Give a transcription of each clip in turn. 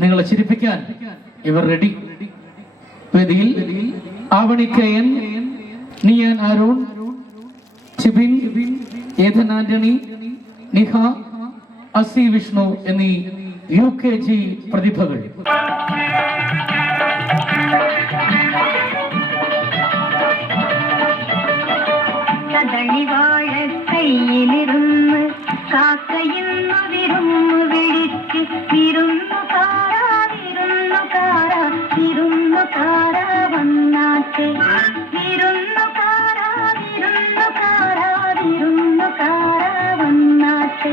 നിങ്ങളെ ചിരിപ്പിക്കാൻ ഇവർ റെഡി. വേദിയിൽ ആവണി കെയൻ, നിയാൻ അരുൺ, ചിബിൻ, ഏതൻ ആന്റണി, നിഹ, അസി വിഷ്ണു എന്നീ UKG പ്രതിഭകൾ. കൈയിലിരുന്ന് കാക്കയിന്നു വിരുന്നു വിളിച്ച് വിരുന്നുകാര വന്നാട്ടെ വിരുന്നുകാര വന്നാട്ടെ.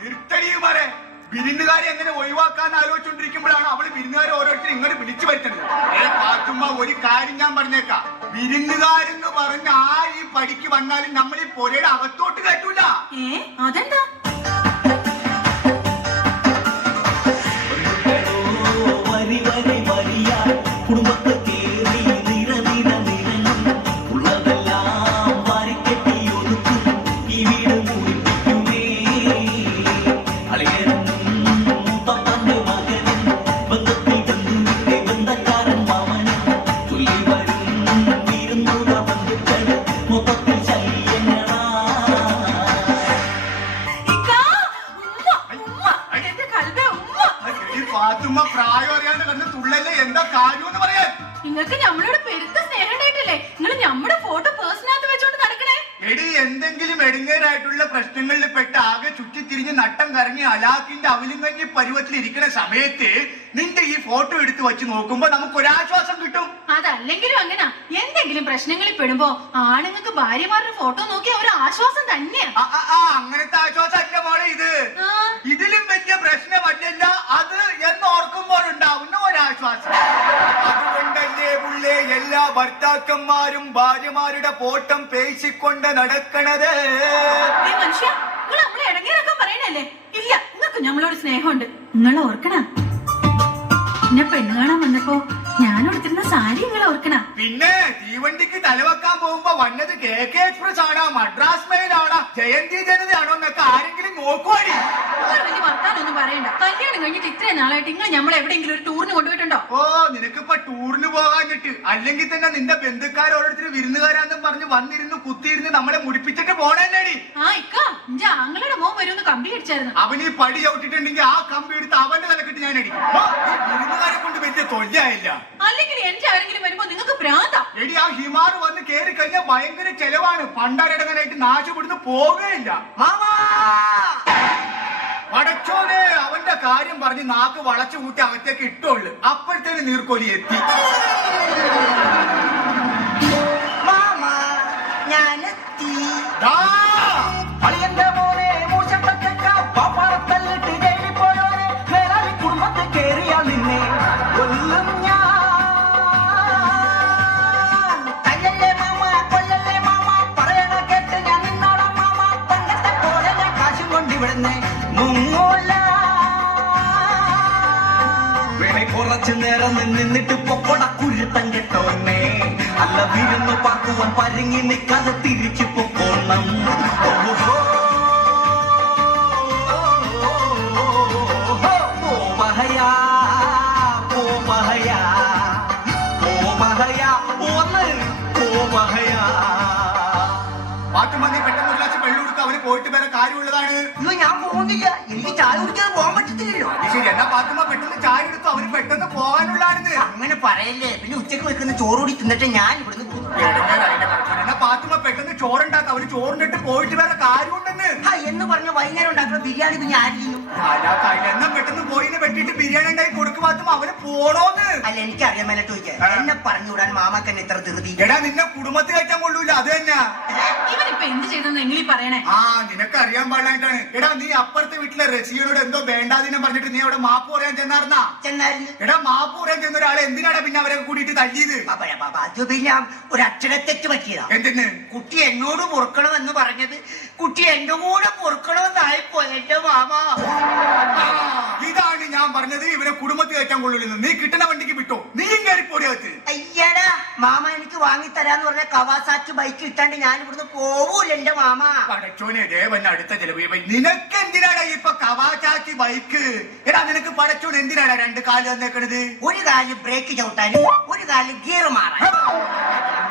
നിർത്തടിയുമാരെ വിരുന്നുകാരെ എങ്ങനെ ഒഴിവാക്കാൻ ആലോചിച്ചോണ്ടിരിക്കുമ്പോഴാണ് അവള് വിരുന്നുകാരെ ഓരോരുത്തരും ഇങ്ങോട്ട് വിളിച്ചു വരുത്തുന്നത്. പാത്തുമ്മ, ഒരു കാര്യം ഞാൻ പറഞ്ഞേക്കാം, വിരുന്നുകാരെന്ന് പറഞ്ഞ ആര് ഈ പടിക്ക് വന്നാലും നമ്മൾ ഈ പൊരയുടെ അകത്തോട്ട് കയറ്റൂല. അതെന്താ? പാത്തുമ്മ, പ്രായം അറിയാണ്ട് കണ്ട് തുള്ളല്ലേ, എന്താ കാര്യം എന്ന് പറയാൻ? നിങ്ങൾക്ക് നമ്മളോട് പെരുത്ത സ്നേഹം ഉണ്ടായിട്ടില്ലേ? നിങ്ങൾ നമ്മുടെ ഫോട്ടോ പേഴ്സണാത്ത് വെച്ചോണ്ട് നടക്കണേ. എടി, എന്തെങ്കിലും എടുങ്ങേറായിട്ടുള്ള പ്രശ്നങ്ങളിൽ പെട്ട് ആകെ ചുറ്റിത്തിരിഞ്ഞ് നട്ടം കറങ്ങി അലാക്കിന്റെ അവലും കഞ്ഞി പരുവത്തിലിരിക്കുന്ന സമയത്ത് നിന്റെ ഈ ഫോട്ടോ എടുത്ത് വെച്ച് നോക്കുമ്പോ നമുക്ക് ഒരാശ്വാസം കിട്ടും. അതല്ലെങ്കിലും അങ്ങനെ എന്തെങ്കിലും പ്രശ്നങ്ങളിൽ പെടുമ്പോ ആണുങ്ങൾക്ക് ഭാര്യമാരുടെ ഫോട്ടോ നോക്കിയ ഒരു ആശ്വാസം തന്നെയാ. അങ്ങനത്തെ ആശ്വാസം അല്ല മോളെ ഇത്. ഇതിലും വലിയ പ്രശ്നമല്ല അത് എന്ന് ഓർക്കുമ്പോഴുണ്ടാവുന്ന ഒരാശ്വാസം. അതുകൊണ്ടല്ലേ പുള്ളേ എല്ലാ ഭർത്താക്കന്മാരും ഭാര്യമാരുടെ ഫോട്ടം പേശിക്കൊണ്ട് നടക്കണത്. മനുഷ്യ, നിങ്ങൾ നമ്മളെ ഇടങ്ങേറൊക്കെ പറയണല്ലേ? ഇല്ല, നിങ്ങൾക്ക് നമ്മളോട് സ്നേഹമുണ്ട്. നിങ്ങൾ ഓർക്കണ, എന്നെ പെണ്ണ് കാണാൻ വന്നപ്പോ ഞാൻ കൊടുത്തിരുന്ന സാരി നിങ്ങൾ ഓർക്കണ? പിന്നെ തീവണ്ടിക്ക് തലവെക്കാൻ പോകുമ്പോ വന്നത് KK എക്സ്പ്രസ് ആണോ, മദ്രാസ് മെയിൽ ആണോ, ജയന്തി ജനതയാണോ എന്നൊക്കെ ആരെങ്കിലും നോക്കുവാടി. വലിയ വർത്താനൊന്നും പറയണ്ട. കല്യാണം കഴിഞ്ഞിട്ട് ഇത്രയും നാളായിട്ട് നിങ്ങൾ നമ്മളെ എവിടെയെങ്കിലും ഒരു ടൂറിന് കൊണ്ടുപോയിട്ടുണ്ടോ? നിനക്കിപ്പോ ടൂറിന് പോകാഞ്ഞിട്ട്, അല്ലെങ്കിൽ തന്നെ നിന്റെ ബന്ധുക്കാർ ഓരോരുത്തർ വിരുന്നുകാരാന്നും പറഞ്ഞ് വന്നിരുന്ന് കുത്തിയിരുന്ന് നമ്മളെ മുടിപ്പിച്ചിട്ട് പോണല്ലേടി. ആങ്ങളുടെ മോൻ വരുമെന്ന് കമ്പി അടിച്ചായിരുന്നു. അവൻ ഈ പടി ചവിട്ടിട്ടുണ്ടെങ്കിൽ ആ കമ്പി എടുത്ത് അവന്റെ തലക്കെട്ട് ഞാൻ അടിക്കും. വിരുന്നുകാരെ കൊണ്ട് വലിയ തൊല്ലായില്ല. അല്ലെങ്കിൽ എന്റെ ആരെങ്കിലും വരുമ്പോ നിങ്ങൾക്ക് ഭ്രാന്താ. എടി, ആ ഹിമാർ വന്ന് കേറി കഴിഞ്ഞാൽ ഭയങ്കര ചെലവാണ്. പണ്ടാരടങ്ങനായിട്ട് നാശപ്പെടുന്ന് പോവുകയില്ല. പടച്ചോനെ, അവന്റെ കാര്യം പറഞ്ഞ് നാക്ക് വളച്ചു കൂട്ടി അകത്തേക്ക് ഇട്ടുള്ളു. അപ്പോഴത്തേന് നീർക്കോലി എത്തി. കുറച്ചു നേരം നിന്നിട്ട് പൊക്കോട കുരുത്തം കെട്ടോന്നെ. അല്ല, വിരുന്ന് പാക്കുവാൻ പരുങ്ങി നിൽക്കാതെ തിരിച്ചു പൊക്കോണം. പാത്തുമ്മ, നീ പെട്ടെന്ന് ഒരു ഗ്ലാസ് വെള്ളം കൊടുക്കുക. അവന് പോയിട്ട് വേറെ കാര്യമുള്ളതാണ്. ഞാൻ പോകുന്നില്ല, എനിക്ക് ചായ കുടിക്കാതെ പോകാൻ പറ്റത്തില്ലല്ലോ. ശരി, എന്നാ പാത്തുമ്മ പെട്ടെന്ന് ചായ എടുത്തു. അവന് പെട്ടെന്ന് പോകാനുള്ളതാണെന്ന്. അങ്ങനെ പറയല്ലേ, പിന്നെ ഉച്ചക്ക് വെക്കുന്ന ചോറ് കൂടി തിന്നിട്ട് ഞാൻ ഇവിടുന്ന് പോകുന്നു. എന്നാ പാത്തുമ്മ പെട്ടെന്ന് ചോറുണ്ടാക്ക. അവര് ചോറിനിട്ട് പോയിട്ട് വേറെ കാര്യമുണ്ടെന്ന് എന്ന് പറഞ്ഞ വൈകുന്നേരം ഉണ്ടാക്കുന്ന ബിരിയാണി പിന്നെ ആര് ചെയ്യും? എന്നാ പെട്ടെന്ന് പോയിന്ന് വെട്ടിട്ട് ബിരിയാണി ഉണ്ടാക്കി കൊടുക്കും. പാത്തുമ്മ, അവന് പോണോന്ന്. അല്ല, എനിക്കറിയാൻ മേലെ ചോദിക്കാൻ എന്നെ പറഞ്ഞുവിടാൻ മാമാക്കന്നെ ഇത്ര ധൃതി. എടാ, നിന്നെ കുടുംബത്തിൽ കയറ്റാൻ കൊള്ളൂല. അത് തന്നെ. ഇവനിപ്പൊ എന്ത് ചെയ്തെന്ന് എങ്കിലും പറയണേ. നിനക്ക് അറിയാൻ പാടില്ലായിട്ടാണ്. എടാ, നീ അപ്പുറത്തെ വീട്ടിലെ റസിയോട് എന്തോ വേണ്ടാതിനെ പറഞ്ഞിട്ട് നീ അവിടെ മാപ്പ് പറയാൻ ചെന്നായിരുന്നാ? എടാ, മാപ്പ് പറയാൻ ചെന്ന ഒരാളെ എന്തിനാണ് പിന്നെ അവരെ കൂടിയിട്ട് തല്ലിയത്? അത് പിന്നെ ഒരു അക്ഷരത്തെറ്റ് പറ്റിയതാ. എന്തിന്? കുട്ടി എന്നോട് പൊറുക്കണമെന്ന് പറഞ്ഞത് കുട്ടി എന്റെ കൂടെ പൊറുക്കണമെന്നായിപ്പോ എന്റെ മാമ. ഇതാണ് ഞാൻ പറഞ്ഞത്, ഇവരെ കുടുംബത്തിൽ കയറ്റാൻ കൊള്ളൂലെന്ന്. നീ കിട്ടുന്ന വണ്ടിക്ക് വിട്ടോ, നീയും കയറിപ്പോടിയകത്ത്. അയ്യടാ മാമ, എനിക്ക് വാങ്ങിത്തരാന്ന് പറഞ്ഞ കവാസാക്കി ബൈക്ക് ഇട്ടാണ്ട് ഞാൻ ഇവിടുന്ന് പോവൂല എന്റെ മാമ. പടച്ചോനെ ദേവൻ അടുത്ത ചെലവ്. നിനക്ക് എന്തിനാടാ ഇപ്പൊ കവാസാക്കി ബൈക്ക്? എടാ നിനക്ക് പടച്ചോൻ എന്തിനാടാ രണ്ട് കാല് തന്നേക്കണത്? ഒരു കാലിൽ ബ്രേക്ക് ചവിട്ടാന്, ഒരു കാലിൽ ഗിയർ മാറാൻ.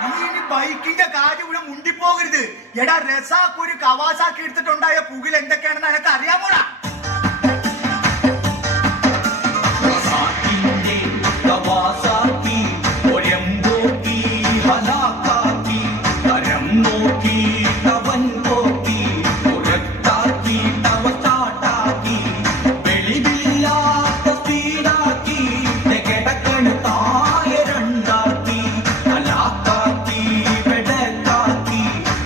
നീ ഇനി ബൈക്കിന്റെ കാര്യം ഇവിടെ മുണ്ടിപ്പോകരുത്. എടാ രസാക്ക് ഒരു കവാസാക്കി എടുത്തിട്ടുണ്ടായ പുകിൽ എന്തൊക്കെയാണെന്ന് എനക്ക് അറിയാമോടാ? കവാസാക്കി ഒരെമ്പോക്കി ഹലാക്കാക്കി തരം നോക്കി തവൻ പോക്കി പുറത്താക്കി തവ സ്റ്റാർട്ടാക്കി വെളിവില്ലാത്ത സ്പീഡാക്കി കിടക്കണ് തായ രണ്ടാക്കി ഹലാക്കാക്കി വെടക്കാക്കി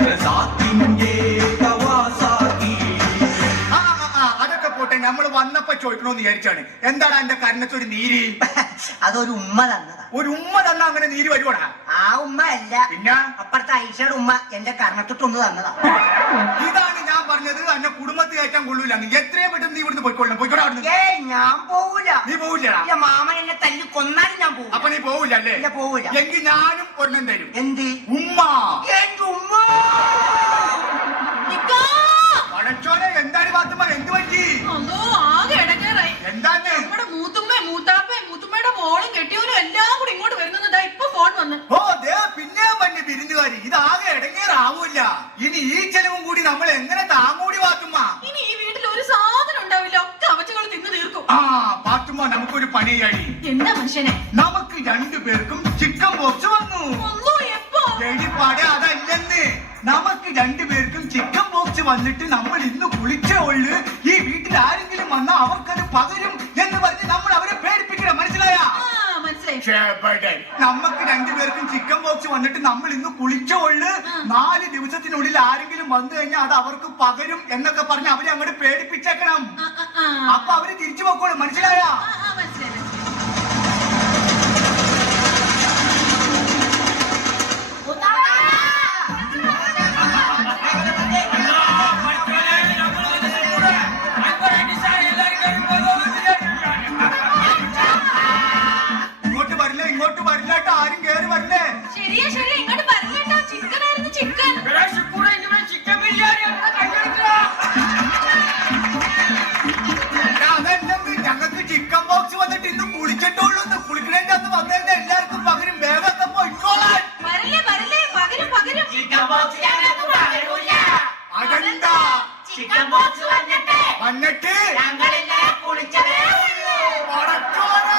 റസാക്കിന്റെ കവാസാക്കി. അതൊക്കെ പോട്ടെ, നമ്മള് വന്നപ്പോ ചോദിക്കണോന്ന് വിചാരിച്ചാണ്. എന്താണ് എന്റെ കരണത്തൊരു നീര്? അതൊരു ഉമ്മ തന്നതാ. ഒരു ഉമ്മ തന്ന അങ്ങനെ നീര് വരുവാടാ? ആ ഉമ്മ അല്ല, പിന്നെ അപ്പുറത്തെ ഐഷയുടെ ഉമ്മ എന്റെ കർണത്തൊട്ടൊന്ന് തന്നതാ. ഇതാണ് ഞാൻ പറഞ്ഞത്, എന്നെ കുടുംബത്തിൽ കയറ്റാൻ കൊള്ളൂല. എത്രയും പെട്ടെന്ന് നീ ഇവിടുന്ന് പോയിക്കൊള്ളണം. പോയിക്കോടാ അവിടുന്ന്. ഞാൻ പോവൂല. നീ പോവില്ലടാ? എന്റെ മാമൻ എന്നെ തല്ലി കൊന്നാലും ഞാൻ പോവും. അപ്പൊ നീ പോവില്ല അല്ലേ? ഇല്ല, പോവൂല. എങ്കിൽ ഞാനും ഒരെണ്ണം തരും. എന്ത്? ഉമ്മ. എന്റെ ഉമ്മ. ഇക്കാ. പടച്ചോനെ എന്താണ് പാത്തുമ്മ? എന്ത് പറ്റി? അല്ലോ ആകെ ഇടങ്ങേറായി. എന്താണ്? നമ്മുടെ മൂത്തുമ്മയും മൂത്താപ്പയും മൂത്തുമ്മയുടെ മോളും കെട്ടിയവനും എല്ലാം കൂടി ഇങ്ങോട്ട് വരുന്നതാ. ഇപ്പൊ ഫോൺ വന്ന്. ഓ ദേ പിന്നെ പണ്ട് വിരുന്നുകാരി. ഇതാകെ ഇടങ്ങേറാവൂല്ല. ഇനി ഈ ചെലവും കൂടി നമ്മൾ എങ്ങനെ താങ്ങൂടി പാത്തുമ്മ? ഇനി ഈ വീട്ടിൽ ഒരു സാധനം ഉണ്ടാവില്ല. ഒക്കെ അവറ്റകൾ തിന്നു തീർക്കും. ആ പാത്തുമ്മ, നമുക്കൊരു പണിയാടി. എന്താ മനുഷ്യനെ? നമുക്ക് രണ്ടുപേർക്കും ചിക്കൻ ബോക്സ് വന്നു. അല്ലോ എപ്പോ? എടിപ്പാടെ അതല്ലെന്ന്. നമുക്ക് രണ്ടുപേർക്കും ചിക്കൻ ബോക്സ് വന്നിട്ട് നമ്മൾ ഇന്ന് കുളിച്ചേ ഉള്ളു. ഈ വീട്ടിൽ ആരെങ്കിലും വന്നാൽ അവർക്കത് പകരും എന്ന് പറഞ്ഞ് നമ്മൾ അവരെ പേടിപ്പിക്കണം. മനസ്സിലായ? മനസ്സിലായി. നമുക്ക് രണ്ടുപേർക്കും ചിക്കൻ ബോക്സ് വന്നിട്ട് നമ്മൾ ഇന്ന് കുളിച്ചേ ഉള്ളു. 4 ദിവസത്തിനുള്ളിൽ ആരെങ്കിലും വന്നു കഴിഞ്ഞാൽ അത് അവർക്ക് പകരും എന്നൊക്കെ പറഞ്ഞ് അവരെ അങ്ങോട്ട് പേടിപ്പിച്ചേക്കണം. അപ്പൊ അവര് തിരിച്ചു പോക്കോളും. മനസ്സിലായ? മനസ്സിലായി. ഇങ്ങോട്ട് വരില്ലാട്ടോ, ആരും കേറി വരില്ലേ? ശരിയാ ഇങ്ങോട്ട് പറഞ്ഞോ. ചിക്കൻ ആയിരുന്നു, ചിക്കൻ. അതെന്തെന്ന്? ഞങ്ങൾക്ക് ചിക്കൻ ബോക്സ് വന്നിട്ട് ഇന്ന് കുളിച്ചിട്ടുള്ളൂ. കുളിക്കണേന്റെ അന്ന് വന്നതിന്റെ എല്ലാവർക്കും പകരം വേഗം പോയിക്കോളാൻ. വരല്ലേ പകരം. അതെന്താ? വന്നിട്ട് ഞങ്ങളെല്ലാം കുളിച്ചതേ ഉള്ളൂ. പടച്ചോനെ!